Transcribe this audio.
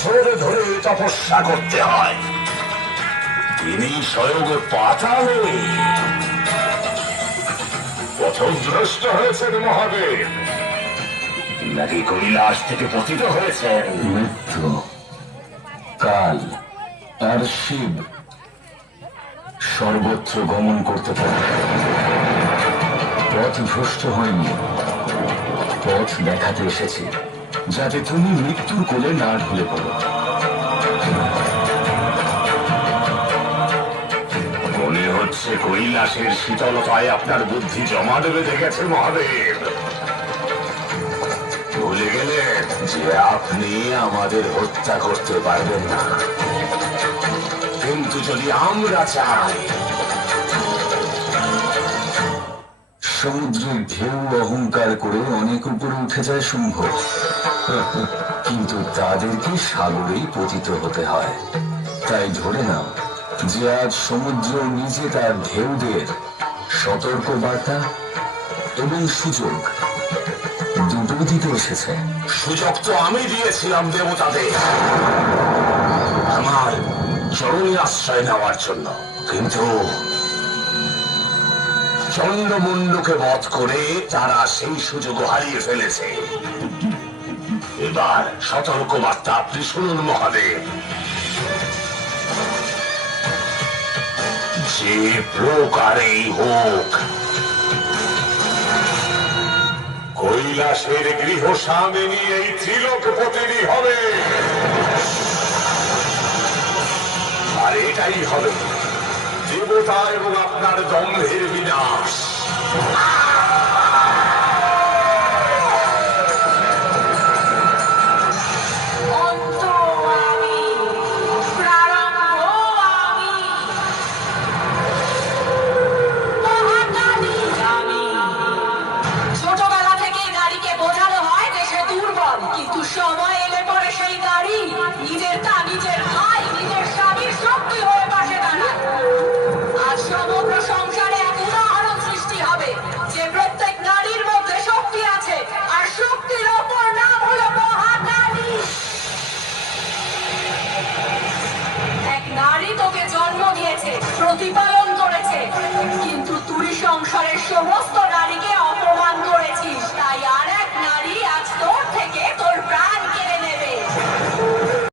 বছর ধরে তপস্যা করতে হয়। তিনি স্বয়ং পাতালে পথভ্রষ্ট হয়েছেন মহাদেব, নাকি কৈলাস থেকে পতিত হয়েছেন? মৃত্যু, কাল আর শিব সর্বত্র গমন করতে পারে। পথ ভ্রষ্ট হয়নি, পথ দেখাতে এসেছি যাতে তুমি মৃত্যুর কোলে না ঢুলে পড়ো। মনে হচ্ছে কৈলাসের শীতলতায় আপনার বুদ্ধি জমাট বেঁধে গেছে মহাদেব। ভুলে গেলেন যে আপনি আমাদের হত্যা করতে পারবেন না, কিন্তু যদি আমরা চাই। সমুদ্রের ঢেউ অহংকার করে অনেক উপরে উঠে যায় শুম্ভ, কিন্তু তাদেরকে সাগরেই পতিত হতে হয়। তাই ধরে নাও যে আজ সমুদ্র নিজে তার ঢেউদের সতর্ক বার্তা এবং সুযোগ দুটোই দিতে এসেছে। সুযোগ তো আমি দিয়েছিলাম দেবতাদের আমার চরণে আশ্রয় নেওয়ার জন্য, কিন্তু চন্দ্রমুণ্ডকে বধ করে তারা সেই সুযোগ হারিয়ে ফেলেছে। এবার সতর্ক বার্তা আপনি শুনুন মহাদেব। যে প্রকারেই হোক কৈলাসের গৃহ স্বামিনী এই ত্রিলোকপতিনী হবে, আর এটাই হবে দেবতা এবং আপনার দম্ভের বিনাশ। ছোটবেলা থেকে গাড়িকে বোঝানো হয় যে সে দুর্বল, কিন্তু সময় এলে পরে সেই গাড়ি নিজের ভাই, নিজের স্বামীর শক্তি হয়ে পাশে দাঁড়ায়। আজ সমগ্র সংসারে এক উদাহরণ সৃষ্টি হবে যে প্রত্যেক নারীর মধ্যে শক্তি আছে, আর শক্তির অপর নাম হলো মহাকালী। এক নারী তোকে জন্ম দিয়েছে, প্রতিপালন করেছে, কিন্তু তুই সংসারের সমস্ত